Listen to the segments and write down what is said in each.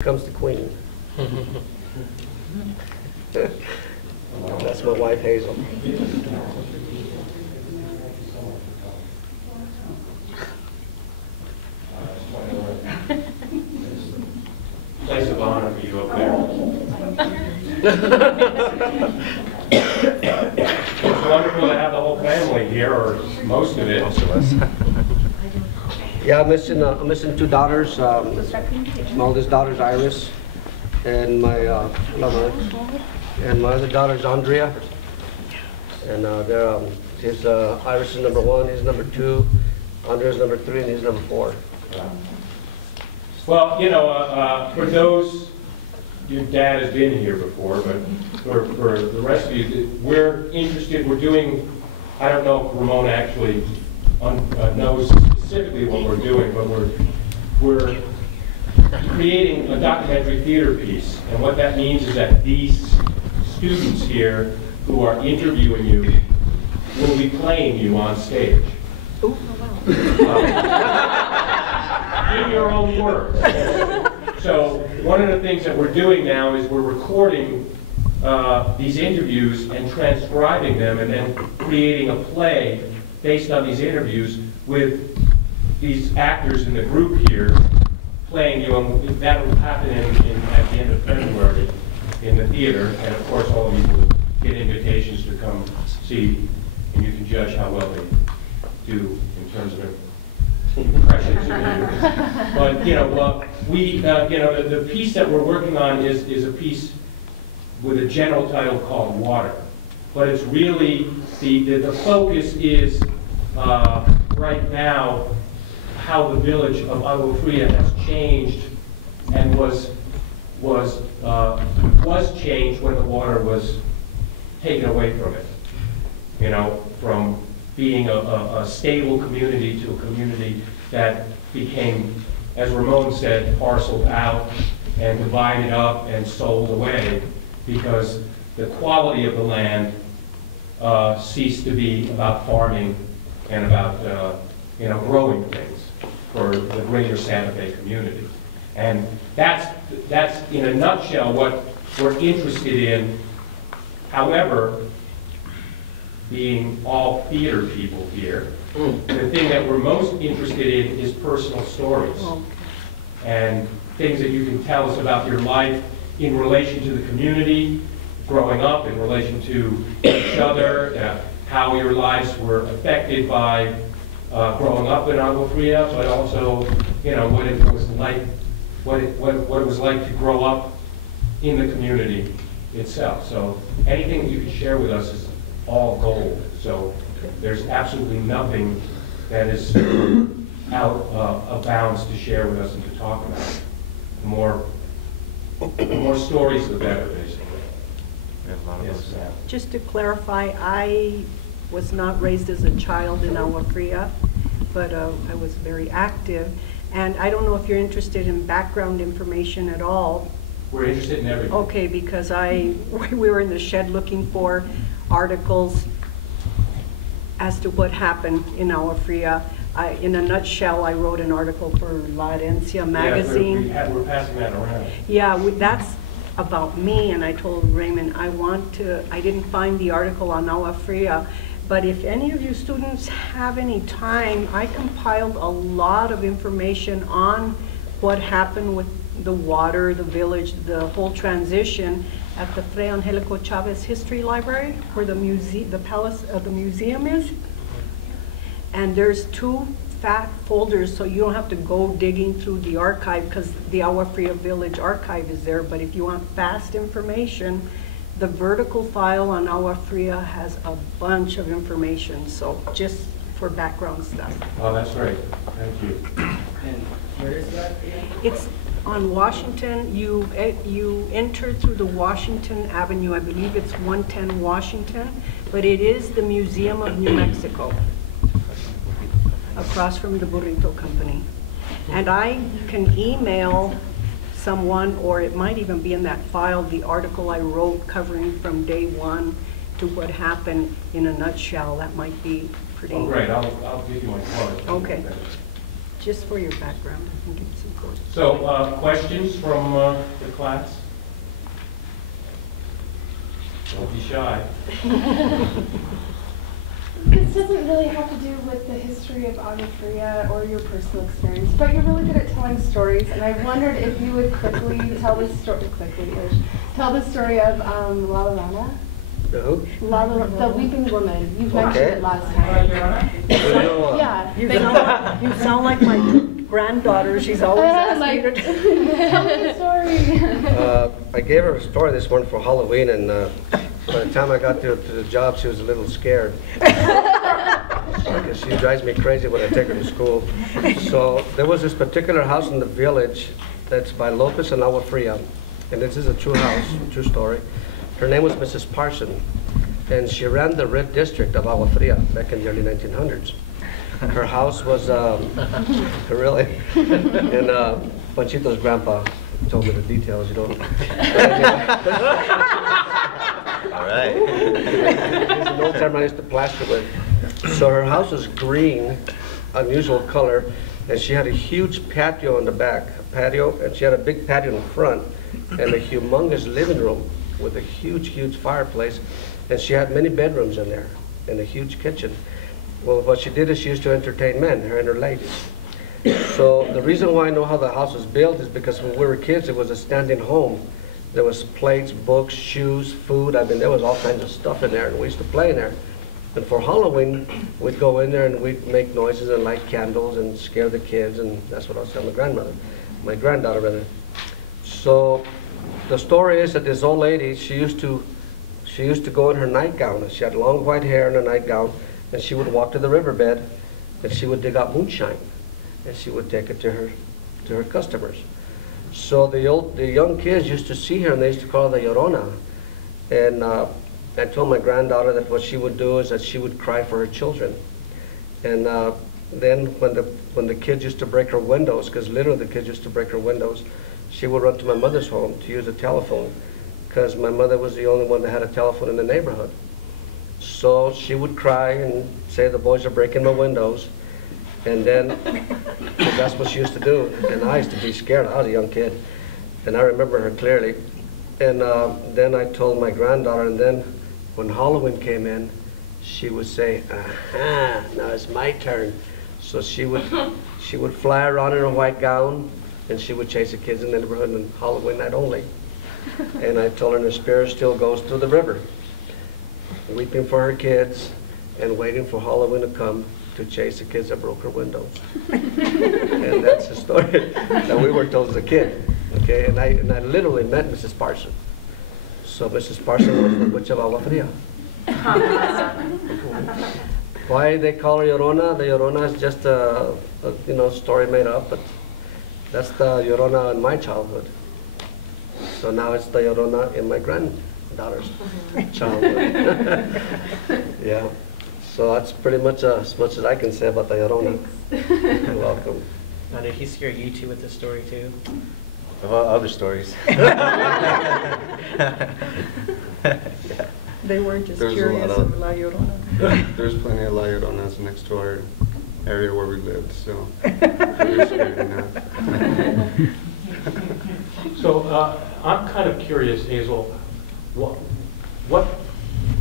Comes the queen. That's my wife, Hazel. Place of honor for you up there. It's wonderful to have the whole family here, or most of it. Yeah, I'm missing two daughters. My oldest daughter's Iris, and my other daughter's Andrea. And his Iris is number 1, he's number 2, Andrea's number 3, and he's number 4. Well, you know, for those, your dad has been here before, but for the rest of you, we're interested. We're doing. I don't know if Ramon actually knows specifically what we're doing, but we're creating a documentary theater piece, and what that means is that these students here who are interviewing you will be playing you on stage. Oh, wow. In your own words. So one of the things that we're doing now is we're recording these interviews and transcribing them, and then creating a play based on these interviews with these actors in the group here playing you, and that will happen at the end of February in the theater, and of course all of you will get invitations to come see, and you can judge how well they do in terms of impressions. But you know, the piece that we're working on is a piece with a general title called Water, but it's really the focus is right now how the village of Agua Fria has changed and was changed when the water was taken away from it. You know, from being a stable community to a community that became, as Ramon said, parceled out and divided up and sold away because the quality of the land ceased to be about farming and about growing things for the greater Santa Fe community. And that's in a nutshell what we're interested in. However, being all theater people here, the thing that we're most interested in is personal stories and things that you can tell us about your life in relation to the community, growing up, in relation to each other, how your lives were affected by growing up in Agua Fria, but also, you know, what it was like, what it was like to grow up in the community itself. So anything that you can share with us is all gold. So there's absolutely nothing that is out of bounds to share with us and to talk about. The more stories, the better, basically. Yes, Just to clarify, I was not raised as a child in Agua Fria, but I was very active. And I don't know if you're interested in background information at all. We're interested in everything. Okay, because we were in the shed looking for articles as to what happened in Agua Fria. In a nutshell, I wrote an article for La Herencia magazine. Yeah, we're passing that around. Yeah, that's about me, and I told Raymond I didn't find the article on Agua Fria, but if any of you students have any time, I compiled a lot of information on what happened with the water, the village, the whole transition at the Fray Angelico Chavez History Library, where the palace of the museum is. And there's 2 fat folders, so you don't have to go digging through the archive because the Agua Fria Village archive is there. But if you want fast information, the vertical file on Agua Fria has a bunch of information. So just for background stuff. Oh, that's great. Thank you. And where is that? It's on Washington. You enter through the Washington Avenue. I believe it's 110 Washington, but it is the Museum of New Mexico, across from the Burrito Company. And I can email someone, or it might even be in that file, the article I wrote covering from day 1 to what happened in a nutshell. That might be pretty. Oh, great. I'll give you my card. Okay. just for your background, I think it's important. So, questions from the class? Don't be shy. This doesn't really have to do with the history of Agua Fria or your personal experience, but you're really good at telling stories, and I wondered if you would quickly tell the story, tell the story of La Llorona. The who? The Weeping Woman. You've Okay. mentioned it last time. Yeah. You sound like my granddaughter, she's always asking me to. Tell me the story. I gave her a story this morning for Halloween, and by the time I got to the job, she was a little scared. Because she drives me crazy when I take her to school. So there was this particular house in the village that's by Lopez and Agua Fria, and this is a true house, true story. Her name was Mrs. Parson, and she ran the red district of Agua Fria back in the early 1900s. Her house was, really, and Panchito's grandpa told me the details, you know. All right. It's an old term I used to plaster with. So her house was green, unusual color, and she had a huge patio in the back, and she had a big patio in front, and a humongous living room with a huge, huge fireplace, and she had many bedrooms in there, and a huge kitchen. Well, what she did is she used to entertain men, her and her ladies. So the reason why I know how the house was built is because when we were kids, it was a standing home. There was plates, books, shoes, food. I mean, there was all kinds of stuff in there, and we used to play in there. And for Halloween, we'd go in there and we'd make noises and light candles and scare the kids, and that's what I was telling my granddaughter rather. So the story is that this old lady, she used to go in her nightgown, and she had long white hair and a nightgown, and she would walk to the riverbed, and she would dig out moonshine, and she would take it to her customers. So the young kids used to see her, and they used to call her the Llorona. And I told my granddaughter that what she would do is that she would cry for her children. And then when the kids used to break her windows, because literally the kids used to break her windows, she would run to my mother's home to use a telephone, because my mother was the only one that had a telephone in the neighborhood. So she would cry and say, the boys are breaking my windows. And then, that's what she used to do. And I used to be scared. I was a young kid. And I remember her clearly. And then I told my granddaughter, and then when Halloween came in, she would say, aha, now it's my turn. So she would fly around in her white gown, and she would chase the kids in the neighborhood on Halloween night only. And I told her the spirit still goes through the river, weeping for her kids and waiting for Halloween to come to chase the kids that broke her windows. And that's the story that we were told as a kid. Okay, and I literally met Mrs. Parson. So Mrs. Parson was the witch of Agua Fria. Why they call her Llorona? The Llorona is just a story made up, but that's the Llorona in my childhood. So now it's the Llorona in my granddaughter's childhood. Yeah. So that's pretty much as much as I can say about the Llorona. You're welcome. Now, did he scare you two with this story too? Well, other stories. They weren't just There's a curious lot of- of La Llorona. There's plenty of La Lloronas next to our area where we lived, so we're scared enough. So I'm kind of curious, Hazel, what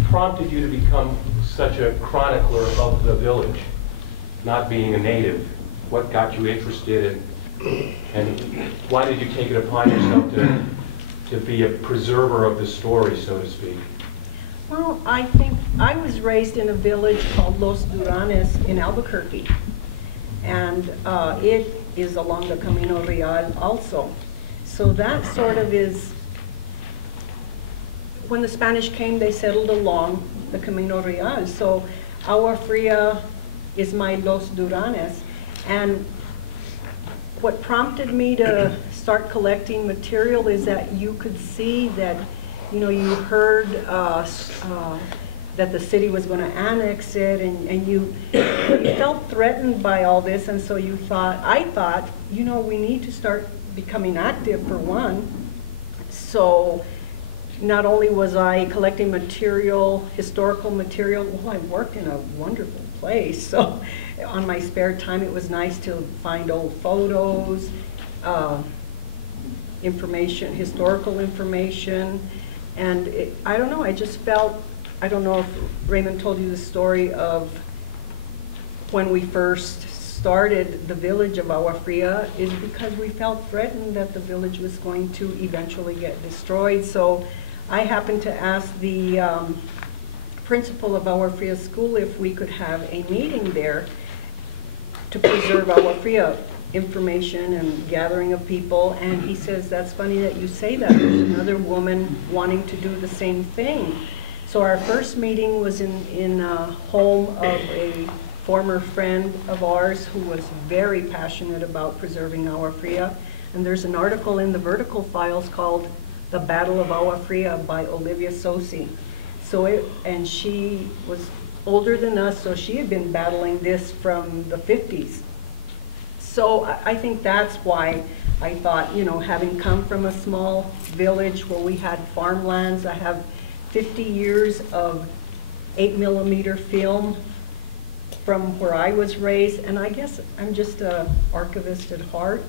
prompted you to become such a chronicler of the village, not being a native? What got you interested in, and why did you take it upon yourself to be a preserver of the story, so to speak? Well, I think I was raised in a village called Los Duranes in Albuquerque, and it is along the Camino Real also. So that sort of is, when the Spanish came, they settled along the Camino Real. So Agua Fria is my Los Duranes. And what prompted me to start collecting material is that you could see that, you heard that the city was going to annex it, and you felt threatened by all this, and so I thought, we need to start becoming active for one. So not only was I collecting material, historical material, well, I worked in a wonderful place. So on my spare time, it was nice to find old photos, information, historical information. And I don't know, I just felt, I don't know if Raymond told you the story of when we first started the village of Agua Fria, is because we felt threatened that the village was going to eventually get destroyed. So I happened to ask the principal of Agua Fria School if we could have a meeting there to preserve Agua Fria information and gathering of people, and he says, that's funny that you say that. There's another woman wanting to do the same thing. So our first meeting was in a home of a former friend of ours who was very passionate about preserving Agua Fria, and there's an article in the Vertical Files called The Battle of Agua Fria by Olivia Sosi. And she was older than us, so she had been battling this from the 50s. So I think that's why I thought, you know, having come from a small village where we had farmlands, I have 50 years of 8mm film from where I was raised, and I guess I'm just an archivist at heart.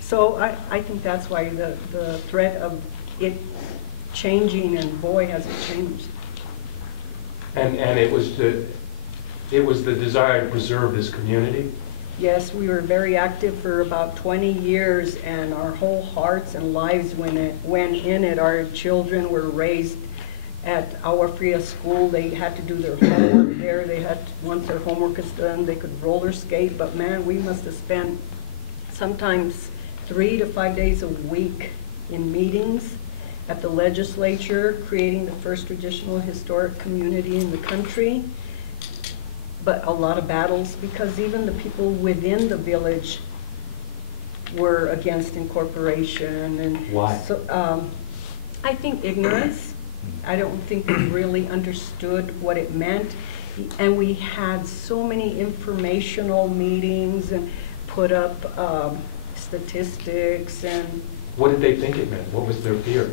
So I think that's why the threat of it changing, and boy, has it changed. And it was the desire to preserve this community. Yes, we were very active for about 20 years, and our whole hearts and lives went in it. Our children were raised at Agua Fria School. They had to do their homework there. They had, once their homework is done, they could roller skate. But man, we must have spent sometimes 3 to 5 days a week in meetings at the legislature, creating the first traditional historic community in the country. But a lot of battles, because even the people within the village were against incorporation. And why? So, I think ignorance. I don't think we really understood what it meant. And we had so many informational meetings and put up statistics and... What did they think it meant? What was their fear?